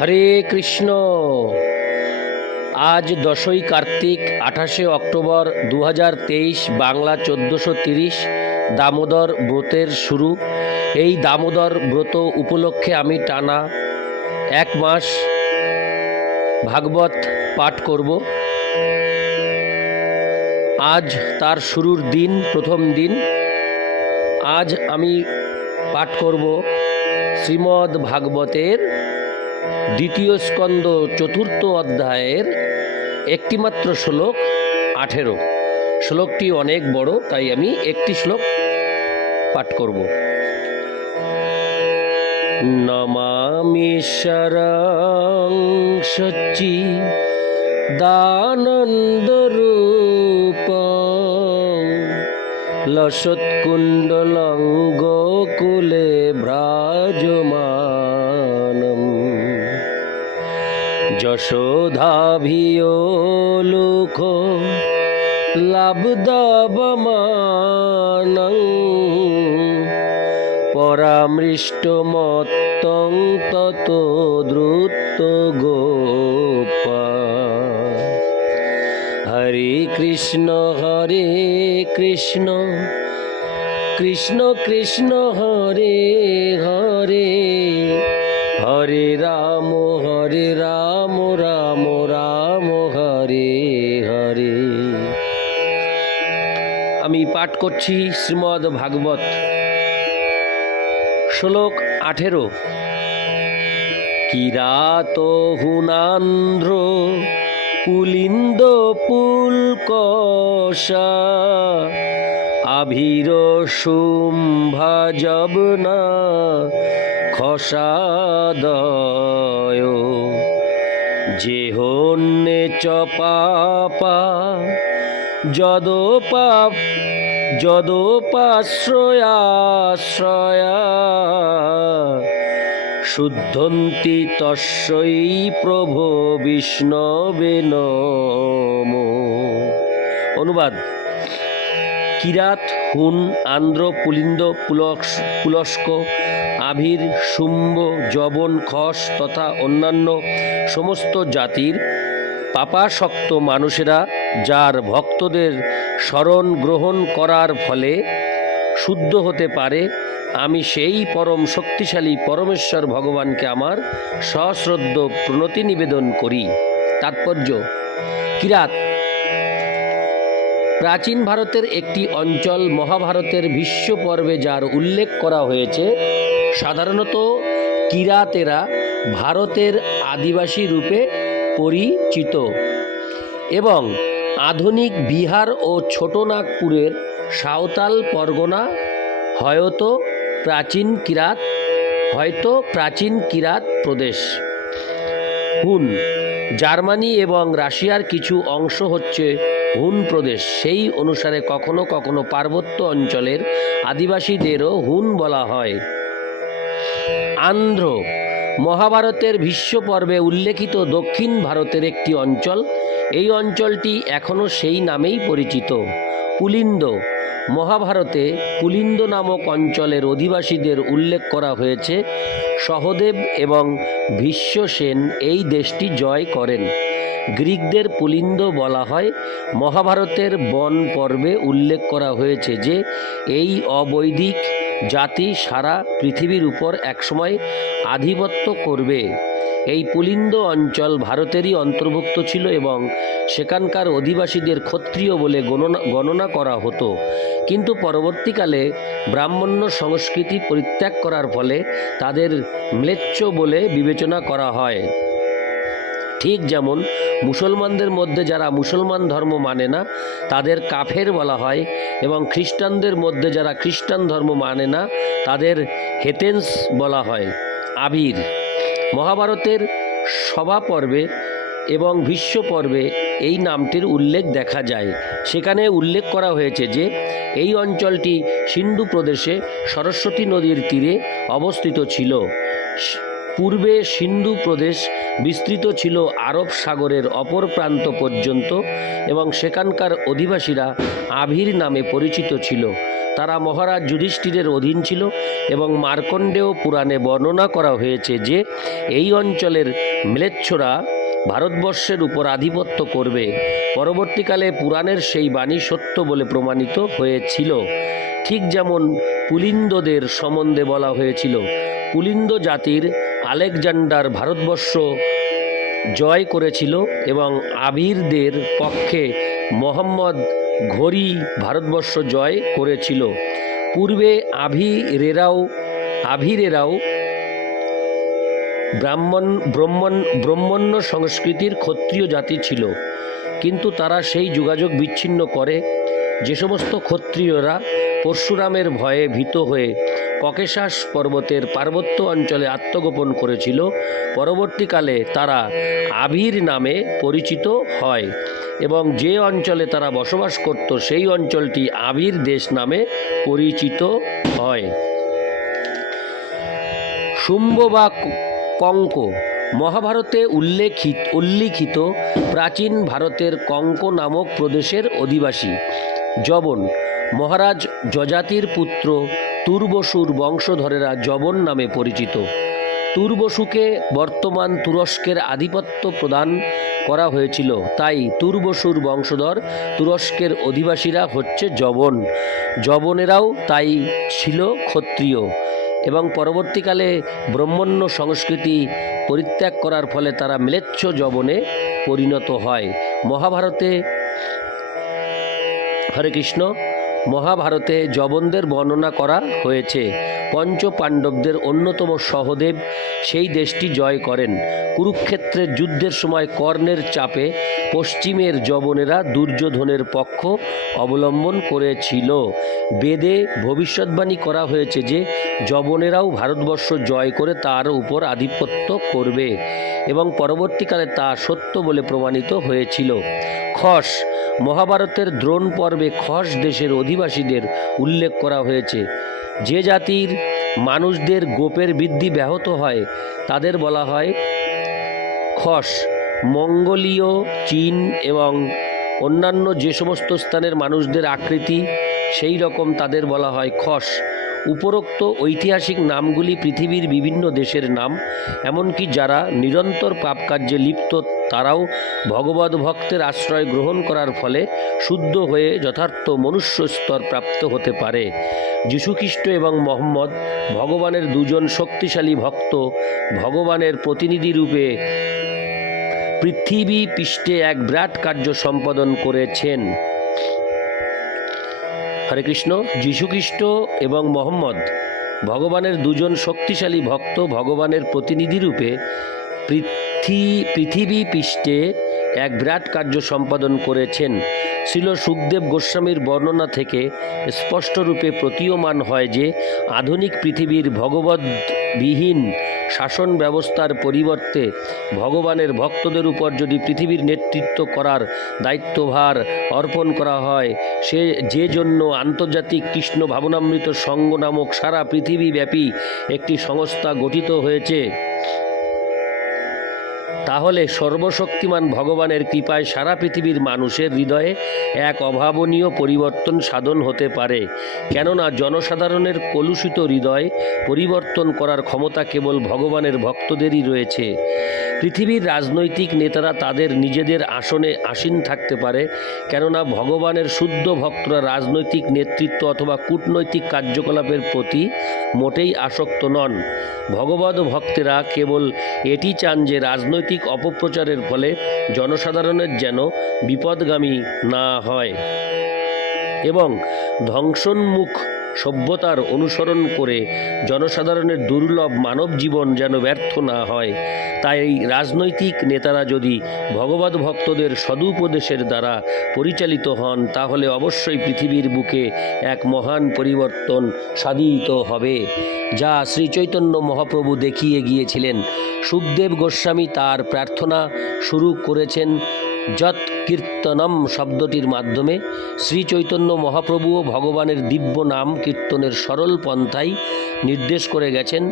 হরে কৃষ্ণ। আজ দশই কার্তিক, আঠাশে অক্টোবর দু হাজার তেইশ, বাংলা চোদ্দোশো তিরিশ, দামোদর ব্রতের শুরু। এই দামোদর ব্রত উপলক্ষে আমি টানা এক মাস ভাগবত পাঠ করব। আজ তার শুরুর দিন, প্রথম দিন। আজ আমি পাঠ করব শ্রীমদ্ ভাগবতের দ্বিতীয় স্কন্দ চতুর্থ অধ্যায়ের একটিমাত্র শ্লোক আঠেরো। শ্লোকটি অনেক বড়, তাই আমি একটি শ্লোক পাঠ করব। নমামি শরং সচি দানন্দরূপ লসৎকুণ্ডলং গোকুলে ভ্রাজমানম যশোধাভিও লোক লাভদাবমানং পরামৃষ্টমত্তং তত দ্রুত গোপা হরে কৃষ্ণ হরে কৃষ্ণ কৃষ্ণ কৃষ্ণ, হরে হরে হরে, রাম রাম রাম হরে হরে। আমি পাঠ করছি শ্রীমদ্ ভাগবত, শ্লোক আঠেরো। কিরাত হুনান্ধ্র পুলিন্দ পুলকষা আভির শুম্ভা জবনা খসাদয় যেহন্যে চ পাপা যদোপাপ যদোপাশ্রয়াশ্রয়া। শুদ্ধন্তি তস্যই প্রভো বিষ্ণবে নমো। অনুবাদ কিরাত হুন আন্ধ্র পুলিন্দ পুলস পুলস্ক, আভির, শুম্ভ জবন খস তথা অন্যান্য সমস্ত জাতির পাপাসক্ত মানুষেরা যার ভক্তদের স্মরণ গ্রহণ করার ফলে শুদ্ধ হতে পারে, আমি সেই পরম শক্তিশালী পরমেশ্বর ভগবানকে আমার সশ্রদ্ধ প্রণতি নিবেদন করি। তাৎপর্য, কিরাত প্রাচীন ভারতের একটি অঞ্চল মহাভারতের ভীষ্ম পর্বে যার উল্লেখ করা হয়েছে, সাধারণত কিরাতেরা ভারতের আদিবাসী রূপে পরিচিত এবং আধুনিক বিহার ও ছোটনাগপুরের সাঁওতাল পরগনা হয়তো প্রাচীন কিরাত, হয়তো প্রাচীন কিরাত প্রদেশ। হুন, জার্মানি এবং রাশিয়ার কিছু অংশ হচ্ছে হুন প্রদেশ, সেই অনুসারে কখনো কখনো পার্বত্য অঞ্চলের আদিবাসীদেরও হুন বলা হয়। আন্ধ্র, মহাভারতের ভীষ্ম পর্বে উল্লেখিত দক্ষিণ ভারতের একটি অঞ্চল। এই অঞ্চলটি এখনও সেই নামেই পরিচিত। পুলিন্দ, মহাভারতে পুলিন্দ নামক অঞ্চলের অধিবাসীদের উল্লেখ করা হয়েছে। সহদেব এবং ভীষ্মসেন এই দেশটি জয় করেন। গ্রিকদের পুলিন্দ বলা হয়। মহাভারতের বন পর্বে উল্লেখ করা হয়েছে যে, এই অবৈদিক জাতি সারা পৃথিবীর উপর একসময় আধিপত্য করবে। এই পুলিন্দ অঞ্চল ভারতেরই অন্তর্ভুক্ত ছিল এবং সেখানকার অধিবাসীদের ক্ষত্রিয় বলে গণনা গণনা করা হতো। কিন্তু পরবর্তীকালে ব্রাহ্মণ্য সংস্কৃতি পরিত্যাগ করার ফলে তাদের ম্লেচ্ছ বলে বিবেচনা করা হয়। ঠিক যেমন মুসলমানদের মধ্যে যারা মুসলমান ধর্ম মানে না, তাদের কাফের বলা হয় এবং খ্রিস্টানদের মধ্যে যারা খ্রিস্টান ধর্ম মানে না, তাদের হেতেন্স বলা হয়, আবির। মহাভারতের সভা পর্বে এবং ভীষ্ম পর্বে এই নামটির উল্লেখ দেখা যায়। সেখানে উল্লেখ করা হয়েছে যে, এই অঞ্চলটি সিন্ধু প্রদেশে সরস্বতী নদীর তীরে অবস্থিত ছিল। পূর্বে সিন্ধু প্রদেশ বিস্তৃত ছিল আরব সাগরের অপর প্রান্ত পর্যন্ত এবং সেখানকার অধিবাসীরা আভির নামে পরিচিত ছিল। তারা মহারাজ যুধিষ্ঠিরের অধীন ছিল এবং মার্কণ্ডেয় পুরাণে বর্ণনা করা হয়েছে যে, এই অঞ্চলের ম্লেচ্ছরা ভারতবর্ষের উপর আধিপত্য করবে। পরবর্তীকালে পুরাণের সেই বাণী সত্য বলে প্রমাণিত হয়েছিল। ঠিক যেমন পুলিন্দদের সম্বন্ধে বলা হয়েছিল, পুলিন্দ জাতির আলেকজান্ডার ভারতবর্ষ জয় করেছিল এবং আবিরদের পক্ষে মোহাম্মদ ঘড়ি ভারতবর্ষ জয় করেছিল। পূর্বে আভিরেরাও আভিরেরাও ব্রাহ্মণ, ব্রহ্মণ, ব্রহ্মণ্য সংস্কৃতির ক্ষত্রিয় জাতি ছিল। কিন্তু তারা সেই যোগাযোগ বিচ্ছিন্ন করে। যে সমস্ত ক্ষত্রিয়রা পরশুরামের ভয়ে ভীত হয়ে ককেশাস পর্বতের পার্বত্য অঞ্চলে আত্মগোপন করেছিল। পরবর্তীকালে তারা আবির নামে পরিচিত হয় এবং যে অঞ্চলে তারা বসবাস করত, সেই অঞ্চলটি আবির দেশ নামে পরিচিত হয়। শুম্ভ বা কঙ্ক মহাভারতে উল্লেখিত, উল্লিখিত প্রাচীন ভারতের কঙ্ক নামক প্রদেশের অধিবাসী। জবন মহারাজ যজাতির পুত্র তুর্বসুর বংশধরেরা জবন নামে পরিচিত। তুর্বসুকে বর্তমান তুরস্কের আধিপত্য প্রদান করা হয়েছিল। তাই তুর্বসুর বংশধর তুরস্কের অধিবাসীরা হচ্ছে জবন জবনেরাও তাই ছিল ক্ষত্রিয় এবং পরবর্তীকালে ব্রহ্মণ্য সংস্কৃতি পরিত্যাগ করার ফলে তারা ম্লেচ্ছ জবনে পরিণত হয়। মহাভারতে হরে কৃষ্ণ। মহাভারতে জবনদের বর্ণনা করা হয়েছে। পঞ্চ পাণ্ডবদের অন্যতম সহদেব সেই দেশটি জয় করেন। কুরুক্ষেত্রের যুদ্ধের সময় কর্ণের চাপে পশ্চিমের জবনেরা দুর্যোধনের পক্ষ অবলম্বন করেছিল। বেদে ভবিষ্যৎবাণী করা হয়েছে যে, জবনেরাও ভারতবর্ষ জয় করে তার উপর আধিপত্য করবে। এবং পরবর্তীকালে তা সত্য বলে প্রমাণিত হয়েছিল। খস, মহাভারতের দ্রোণ পর্বে খস দেশের অধিবাসীদের উল্লেখ করা হয়েছে। যে জাতির মানুষদের গোপের বৃদ্ধি ব্যাহত হয়, তাদের বলা হয় খস, মঙ্গোলীয়, চীন এবং অন্যান্য যে সমস্ত স্থানের মানুষদের আকৃতি, সেই রকম তাদের বলা হয় খস। উপরোক্ত ঐতিহাসিক নামগুলি পৃথিবীর বিভিন্ন দেশের নাম, এমনকি যারা নিরন্তর পাপকার্যে লিপ্ত, তারাও ভগবত ভক্তের আশ্রয় গ্রহণ করার ফলে শুদ্ধ হয়ে যথার্থ মনুষ্য স্তর প্রাপ্ত হতে পারে। যীশুখ্রিস্ট এবং মোহাম্মদ ভগবানের দুজন শক্তিশালী ভক্ত, ভগবানের প্রতিনিধি রূপে পৃথিবী পৃষ্ঠে এক বিরাট কার্য সম্পাদন করেছেন। হরে কৃষ্ণ যীশুখ্রিস্ট এবং মোহাম্মদ ভগবানের দুজন শক্তিশালী ভক্ত ভগবানের প্রতিনিধি রূপে পৃথিবী পৃষ্ঠে এক বিরাট কার্য সম্পাদন করেছেন। ছিল সুখদেব গোস্বামীর বর্ণনা থেকে স্পষ্টরূপে প্রতীয়মান হয় যে, আধুনিক পৃথিবীর ভগবদ্বিহীন শাসন ব্যবস্থার পরিবর্তে ভগবানের ভক্তদের উপর যদি পৃথিবীর নেতৃত্ব করার দায়িত্বভার অর্পণ করা হয়, সে যে জন্য আন্তর্জাতিক কৃষ্ণ ভাবনামৃত সংঘ নামক সারা পৃথিবীব্যাপী একটি সংস্থা গঠিত হয়েছে। তাহলে সর্বশক্তিমান ভগবানের কৃপায় সারা পৃথিবীর মানুষের হৃদয়ে এক অভাবনীয় পরিবর্তন সাধন হতে পারে। কেননা জনসাধারণের কলুষিত হৃদয় পরিবর্তন করার ক্ষমতা কেবল ভগবানের ভক্তদেরই রয়েছে। পৃথিবীর রাজনৈতিক নেতারা তাদের নিজেদের আসনে আসীন থাকতে পারে, কেননা ভগবানের শুদ্ধ ভক্তরা রাজনৈতিক নেতৃত্ব অথবা কূটনৈতিক কার্যকলাপের প্রতি মোটেই আসক্ত নন। ভগবত ভক্তেরা কেবল এটি চান যে রাজনৈতিক অপপ্রচারের ফলে জনসাধারণের যেন বিপদগামী না হয়। এবং ধ্বংসোন্মুখ সভ্যতার অনুসরণ করে জনসাধারণের দুর্লভ মানব জীবন যেন ব্যর্থ না হয়, তাই রাজনৈতিক নেতারা যদি ভগবত ভক্তদের সদুপদেশের দ্বারা পরিচালিত হন, তাহলে অবশ্যই পৃথিবীর বুকে এক মহান পরিবর্তন সাধিত হবে, যা শ্রীচৈতন্য মহাপ্রভু দেখিয়ে গিয়েছিলেন। সুখদেব গোস্বামী তার প্রার্থনা শুরু করেছেন যৎ কীর্তনম শব্দটির মাধ্যমে শ্রী চৈতন্য মহাপ্রভু ও ভগবানের দিব্য নাম কীর্তনের সরল পন্থাই নির্দেশ করে গেছেন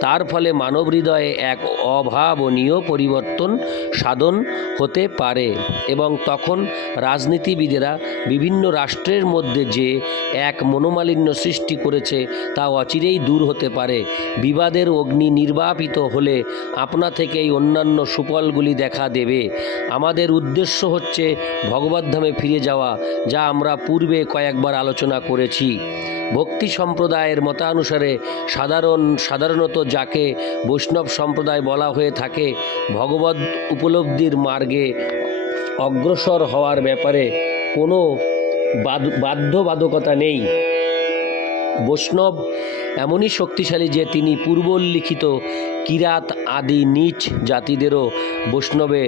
তার ফলে মানব হৃদয়ে এক অভাবনীয় পরিবর্তন সাধন হতে পারে এবং তখন রাজনীতিবিদেরা বিভিন্ন রাষ্ট্রের মধ্যে যে এক মনোমালিন্য সৃষ্টি করেছে তা অচিরেই দূর হতে পারে। বিবাদের অগ্নি নির্বাপিত হলে আপনা থেকেই অন্যান্য সুফলগুলি দেখা দেবে। আমাদের উদ্দেশ্য হচ্ছে ভগবদ্ধামে ফিরে যাওয়া, যা আমরা পূর্বে কয়েকবার আলোচনা করেছি। ভক্তি সম্প্রদায়ের মতানুসারে সাধারণ, সাধারণত যাকে বৈষ্ণব সম্প্রদায় বলা হয়ে থাকে ভগবদ উপলব্ধির মার্গে অগ্রসর হওয়ার ব্যাপারে কোনো বাধ্যবাধকতা নেই। বৈষ্ণব এমনই শক্তিশালী যে তিনি পূর্বোল্লিখিত কিরাত আদি নীচ জাতিদেরও বৈষ্ণবে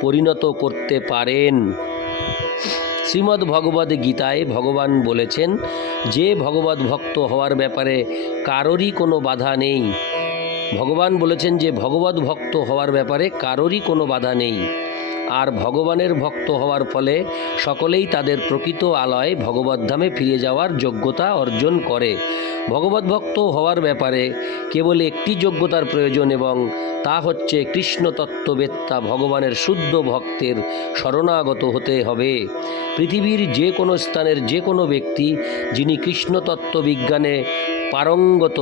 পরিণত করতে পারেন। শ্রীমদ্ ভগবদ গীতায় ভগবান বলেছেন, যে ভগবত ভক্ত হওয়ার ব্যাপারে কারোরই কোনো বাধা নেই। ভগবান বলেছেন যে ভগবত ভক্ত হওয়ার ব্যাপারে কারোরই কোনো বাধা নেই। আর ভগবানের ভক্ত হওয়ার ফলে সকলেই তাদের প্রকৃত আলয় ভগবদ্ধামে ফিরে যাওয়ার যোগ্যতা অর্জন করে। ভগবত ভক্ত হওয়ার ব্যাপারে কেবল একটি যোগ্যতার প্রয়োজন এবং তা হচ্ছে কৃষ্ণ তত্ত্ববেত্তা ভগবানের শুদ্ধ ভক্তের শরণাগত হতে হবে। পৃথিবীর যে কোনো স্থানের যে কোনো ব্যক্তি যিনি কৃষ্ণ তত্ত্ব বিজ্ঞানে পারঙ্গত,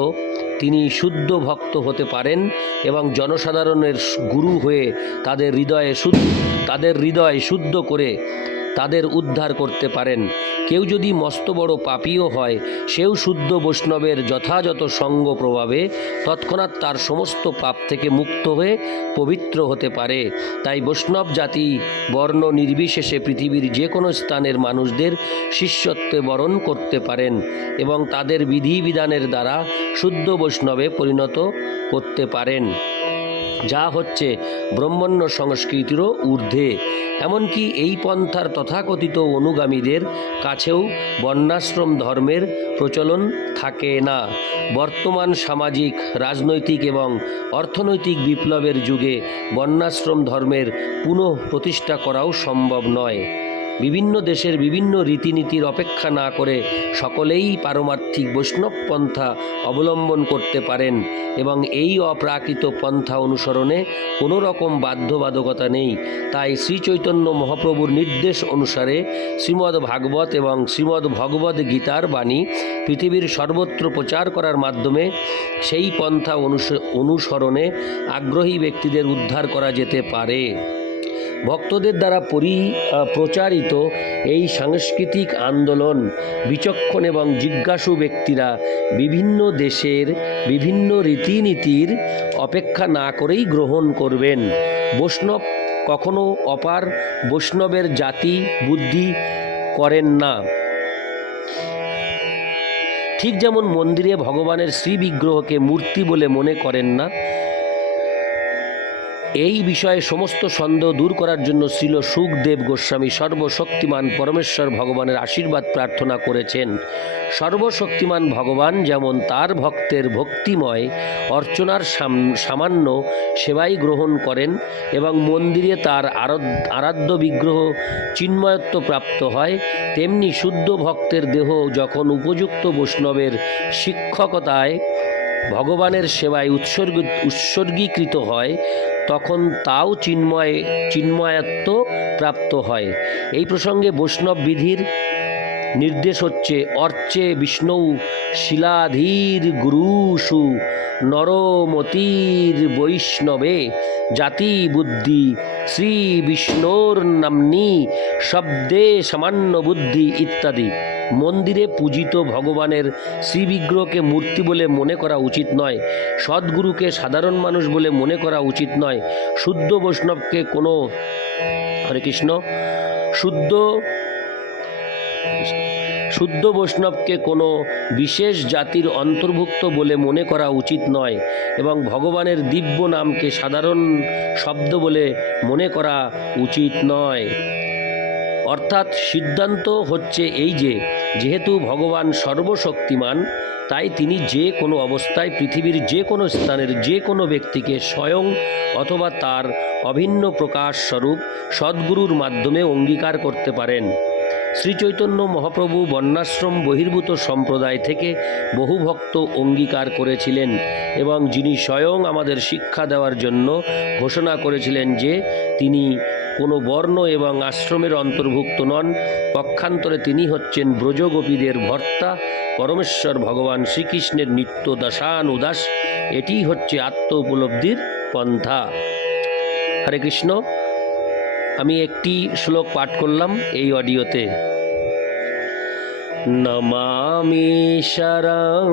তিনি শুদ্ধ ভক্ত হতে পারেন এবং জনসাধারণের গুরু হয়ে তাদের হৃদয়ে শুদ্ধ তাদের হৃদয় শুদ্ধ করে তাদের উদ্ধার করতে পারেন। কেউ যদি মস্ত বড় পাপীও হয়, সেও শুদ্ধ বৈষ্ণবের যথাযথ সঙ্গ প্রভাবে তৎক্ষণাৎ তার সমস্ত পাপ থেকে মুক্ত হয়ে পবিত্র হতে পারে। তাই বৈষ্ণব জাতি, বর্ণ নির্বিশেষে পৃথিবীর যে কোনো স্থানের মানুষদের শিষ্যত্বে বরণ করতে পারেন এবং তাদের বিধিবিধানের দ্বারা শুদ্ধ বৈষ্ণবে পরিণত করতে পারেন। যা হচ্ছে ব্রহ্মণ্য সংস্কৃতিরও ঊর্ধ্বে। এমনকি এই পন্থার তথাকথিত অনুগামীদের কাছেও বন্যাশ্রম ধর্মের প্রচলন থাকে না। বর্তমান সামাজিক, রাজনৈতিক এবং অর্থনৈতিক বিপ্লবের যুগে বন্যাশ্রম ধর্মের পুনঃ প্রতিষ্ঠা করাও সম্ভব নয়। বিভিন্ন দেশের বিভিন্ন রীতিনীতির অপেক্ষা না করে সকলেই পারমার্থিক বৈষ্ণব পন্থা অবলম্বন করতে পারেন এবং এই অপ্রাকৃত পন্থা অনুসরণে কোনো রকম বাধ্যবাধকতা নেই। তাই শ্রী চৈতন্য মহাপ্রভুর নির্দেশ অনুসারে শ্রীমদ্ ভাগবত এবং শ্রীমদ্ ভগবদ গীতার বাণী পৃথিবীর সর্বত্র প্রচার করার মাধ্যমে সেই পন্থা অনুস- অনুসরণে আগ্রহী ব্যক্তিদের উদ্ধার করা যেতে পারে। ভক্তদের দ্বারা পরি প্রচারিত এই সাংস্কৃতিক আন্দোলন বিচক্ষণ এবং জিজ্ঞাসু ব্যক্তিরা বিভিন্ন দেশের বিভিন্ন রীতিনীতির অপেক্ষা না করেই গ্রহণ করবেন। বৈষ্ণব কখনো অপার বৈষ্ণবের জাতি বুদ্ধি করেন না। ঠিক যেমন মন্দিরে ভগবানের শ্রী বিগ্রহকে মূর্তি বলে মনে করেন না এই বিষয়ে সমস্ত সন্দেহ দূর করার জন্য শ্রীল সুখদেব গোস্বামী সর্বশক্তিমান পরমেশ্বর ভগবানের আশীর্বাদ প্রার্থনা করেছেন। সর্বশক্তিমান ভগবান যেমন তার ভক্তের ভক্তিময়, অর্চনার সাম- সামান্য সেবাই গ্রহণ করেন এবং মন্দিরে তার আরাধ্য বিগ্রহ চিন্ময়ত্ব প্রাপ্ত হয়, তেমনি শুদ্ধ ভক্তের দেহ যখন উপযুক্ত বৈষ্ণবের শিক্ষকতায় ভগবানের সেবায় উৎসর্গ, উৎসর্গীকৃত হয় তখন তাও চিন্ময়, চিন্ময়াত্ম প্রাপ্ত হয়। এই প্রসঙ্গে বৈষ্ণব বিধির নির্দেশ হচ্ছে, অর্চে বিষ্ণু শিলাধীর গুরুষু নরমতির বৈষ্ণবে জাতি বুদ্ধি শ্রী বিষ্ণুর নাম্নি শব্দে সামান্য বুদ্ধি ইত্যাদি। মন্দিরে পূজিত ভগবানের শ্রীবিগ্রহকে মূর্তি বলে মনে করা উচিত নয়, সদ্গুরুকে সাধারণ মানুষ বলে মনে করা উচিত নয়। শুদ্ধ বৈষ্ণবকে কোনো হরে কৃষ্ণ, শুদ্ধ শুদ্ধ বৈষ্ণবকে কোনো বিশেষ জাতির অন্তর্ভুক্ত বলে মনে করা উচিত নয় এবং ভগবানের দিব্য নামকে সাধারণ শব্দ বলে মনে করা উচিত নয়। অর্থাৎ সিদ্ধান্ত হচ্ছে এই যে, যেহেতু ভগবান সর্বশক্তিমান, তাই তিনি যে কোনো অবস্থায় পৃথিবীর যে কোনো স্থানের যে কোনো ব্যক্তিকে স্বয়ং অথবা তার অভিন্ন প্রকাশ স্বরূপ সদ্গুরুর মাধ্যমে অঙ্গীকার করতে পারেন। শ্রীচৈতন্য মহাপ্রভু বন্যাশ্রম বহির্ভূত সম্প্রদায় থেকে বহু ভক্ত অঙ্গীকার করেছিলেন এবং যিনি স্বয়ং আমাদের শিক্ষা দেওয়ার জন্য ঘোষণা করেছিলেন যে, তিনি কোনো বর্ণ এবং আশ্রমের অন্তর্ভুক্ত নন। পক্ষান্তরে তিনি হচ্ছেন ব্রজগোপীদের ভর্তা। পরমেশ্বর ভগবান শ্রীকৃষ্ণের নিত্য দাসান উদাস এটিই হচ্ছে আত্ম উপলব্ধির পন্থা। হরে কৃষ্ণ, আমি একটি শ্লোক পাঠ করলাম এই অডিওতে। নমামি শরং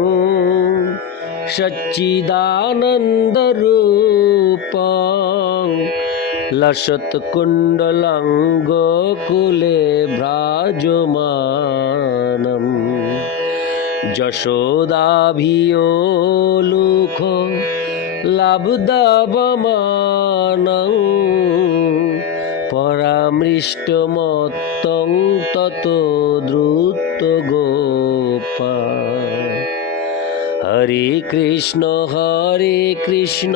সচ্চিদানন্দরূপং লসৎকুণ্ডলঙ্গকুলে ভ্রাজমানম যশোদাভিয়োলুখ লাবদাবমানং পরামৃষ্টমত্তং তত দ্রুত গোপা হরে কৃষ্ণ হরে কৃষ্ণ